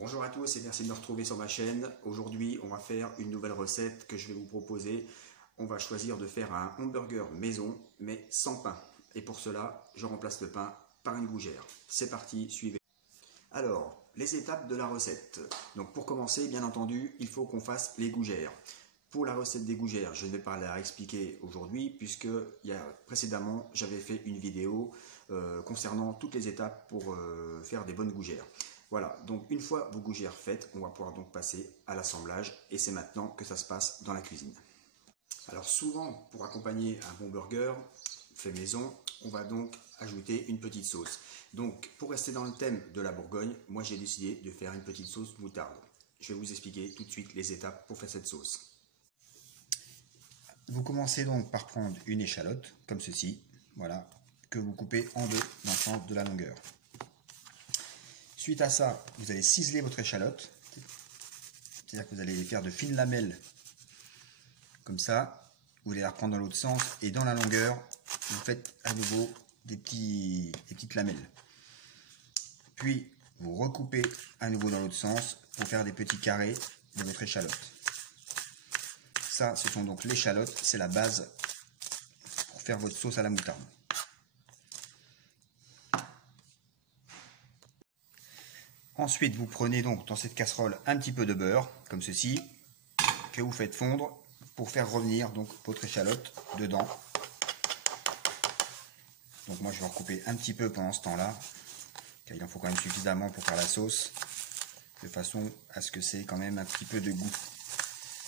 Bonjour à tous et merci de me retrouver sur ma chaîne. Aujourd'hui, on va faire une nouvelle recette que je vais vous proposer. On va choisir de faire un hamburger maison, mais sans pain. Et pour cela, je remplace le pain par une gougère. C'est parti, suivez. Alors, les étapes de la recette. Donc pour commencer, bien entendu, il faut qu'on fasse les gougères. Pour la recette des gougères, je ne vais pas la expliquer aujourd'hui puisque précédemment, j'avais fait une vidéo concernant toutes les étapes pour faire des bonnes gougères. Voilà, donc une fois vos gougères faites, on va pouvoir donc passer à l'assemblage et c'est maintenant que ça se passe dans la cuisine. Alors souvent, pour accompagner un bon burger fait maison, on va donc ajouter une petite sauce. Donc pour rester dans le thème de la Bourgogne, moi j'ai décidé de faire une petite sauce moutarde. Je vais vous expliquer tout de suite les étapes pour faire cette sauce. Vous commencez donc par prendre une échalote, comme ceci, voilà, que vous coupez en deux dans le sens de la longueur. Suite à ça, vous allez ciseler votre échalote, c'est-à-dire que vous allez faire de fines lamelles, comme ça. Vous allez la reprendre dans l'autre sens et dans la longueur, vous faites à nouveau des petites lamelles. Puis, vous recoupez à nouveau dans l'autre sens pour faire des petits carrés de votre échalote. Ça, ce sont donc l'échalote, c'est la base pour faire votre sauce à la moutarde. Ensuite, vous prenez donc dans cette casserole un petit peu de beurre, comme ceci, que vous faites fondre pour faire revenir donc votre échalote dedans. Donc moi, je vais en recouper un petit peu pendant ce temps-là, car il en faut quand même suffisamment pour faire la sauce, de façon à ce que c'est quand même un petit peu de goût.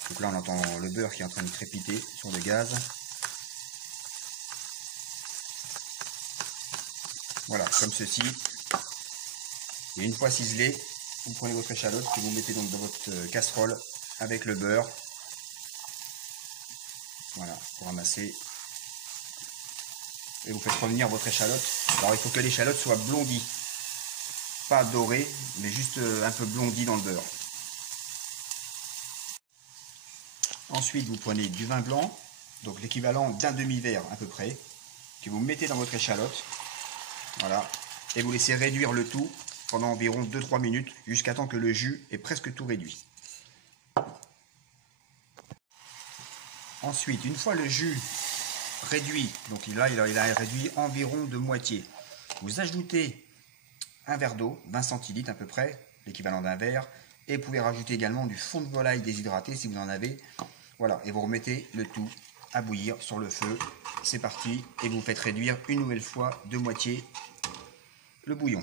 Donc là, on entend le beurre qui est en train de crépiter sur le gaz. Voilà, comme ceci. Et une fois ciselé, vous prenez votre échalote que vous mettez donc dans votre casserole avec le beurre. Voilà, pour ramasser. Et vous faites revenir votre échalote. Alors il faut que l'échalote soit blondie. Pas dorée, mais juste un peu blondie dans le beurre. Ensuite, vous prenez du vin blanc, donc l'équivalent d'un demi-verre à peu près, que vous mettez dans votre échalote. Voilà. Et vous laissez réduire le tout pendant environ 2-3 minutes jusqu'à temps que le jus est presque tout réduit. Ensuite, une fois le jus réduit, donc là il a réduit environ de moitié, vous ajoutez un verre d'eau, 20 centilitres à peu près, l'équivalent d'un verre, et vous pouvez rajouter également du fond de volaille déshydraté si vous en avez. Voilà, et vous remettez le tout à bouillir sur le feu. C'est parti, et vous faites réduire une nouvelle fois de moitié le bouillon.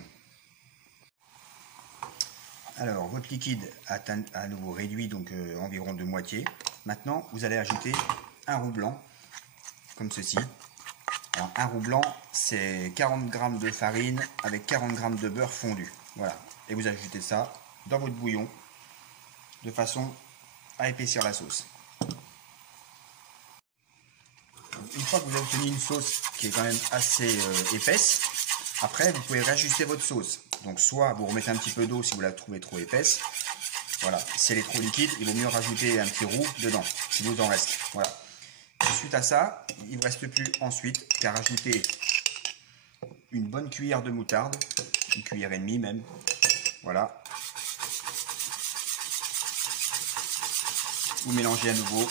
Alors, votre liquide a à nouveau réduit, donc environ de moitié. Maintenant, vous allez ajouter un roux blanc, comme ceci. Alors, un roux blanc, c'est 40 g de farine avec 40 g de beurre fondu. Voilà. Et vous ajoutez ça dans votre bouillon, de façon à épaissir la sauce. Une fois que vous avez obtenu une sauce qui est quand même assez épaisse, après, vous pouvez réajuster votre sauce. Donc, soit vous remettez un petit peu d'eau si vous la trouvez trop épaisse. Voilà, si elle est trop liquide, il vaut mieux rajouter un petit roux dedans, si vous en reste. Voilà. Et suite à ça, il ne vous reste plus ensuite qu'à rajouter une bonne cuillère de moutarde, une cuillère et demie même. Voilà. Vous mélangez à nouveau.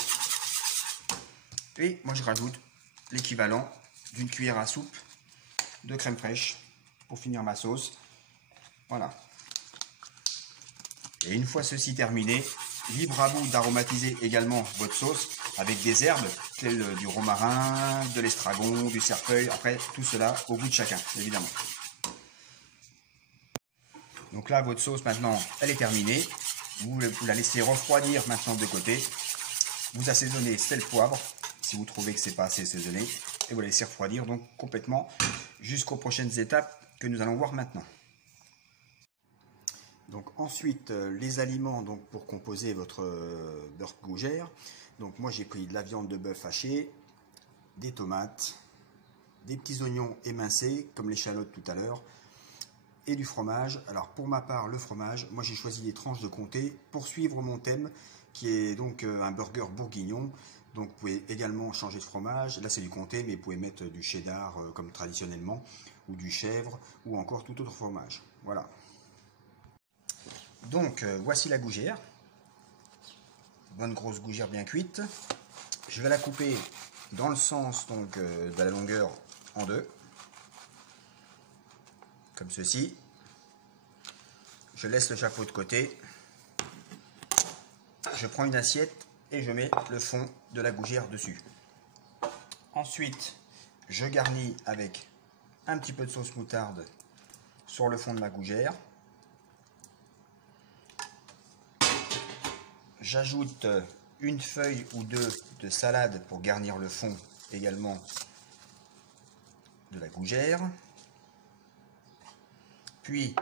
Et moi, je rajoute l'équivalent d'une cuillère à soupe de crème fraîche pour finir ma sauce. Voilà. Et une fois ceci terminé, libre à vous d'aromatiser également votre sauce avec des herbes telles du romarin, de l'estragon, du cerfeuil. Après, tout cela au goût de chacun, évidemment. Donc là, votre sauce maintenant, elle est terminée. Vous la laissez refroidir maintenant de côté. Vous assaisonnez sel, poivre, si vous trouvez que c'est pas assez assaisonné. Et vous la laissez refroidir donc complètement jusqu'aux prochaines étapes que nous allons voir maintenant. Donc ensuite, les aliments donc, pour composer votre beurre gougère. Donc moi j'ai pris de la viande de bœuf hachée, des tomates, des petits oignons émincés comme l'échalote tout à l'heure et du fromage. Alors pour ma part, le fromage, moi j'ai choisi des tranches de comté pour suivre mon thème qui est donc un burger bourguignon. Donc vous pouvez également changer de fromage. Là c'est du comté, mais vous pouvez mettre du cheddar comme traditionnellement, ou du chèvre, ou encore tout autre fromage. Voilà. Donc voici la gougère. Bonne grosse gougère bien cuite. Je vais la couper dans le sens donc de la longueur en deux. Comme ceci. Je laisse le chapeau de côté. Je prends une assiette et je mets le fond de la gougère dessus. Ensuite, je garnis avec un petit peu de sauce moutarde sur le fond de ma gougère. J'ajoute une feuille ou deux de salade pour garnir le fond également de la gougère. Puis,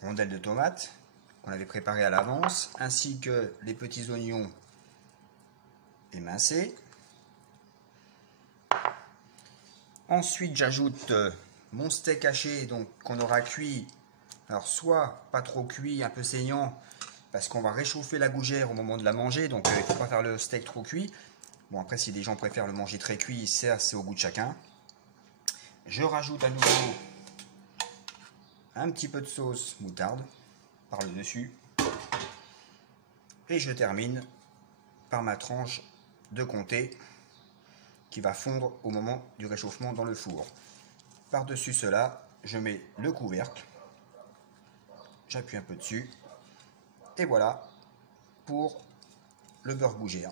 rondelles de tomates qu'on avait préparées à l'avance, ainsi que les petits oignons émincés. Ensuite, j'ajoute mon steak haché donc qu'on aura cuit, alors soit pas trop cuit, un peu saignant, parce qu'on va réchauffer la gougère au moment de la manger, donc il ne faut pas faire le steak trop cuit. Bon, après, si des gens préfèrent le manger très cuit, c'est au goût de chacun. Je rajoute à nouveau un petit peu de sauce moutarde par le dessus. Et je termine par ma tranche de comté qui va fondre au moment du réchauffement dans le four. Par-dessus cela, je mets le couvercle. J'appuie un peu dessus. Et voilà pour le beurre gougère.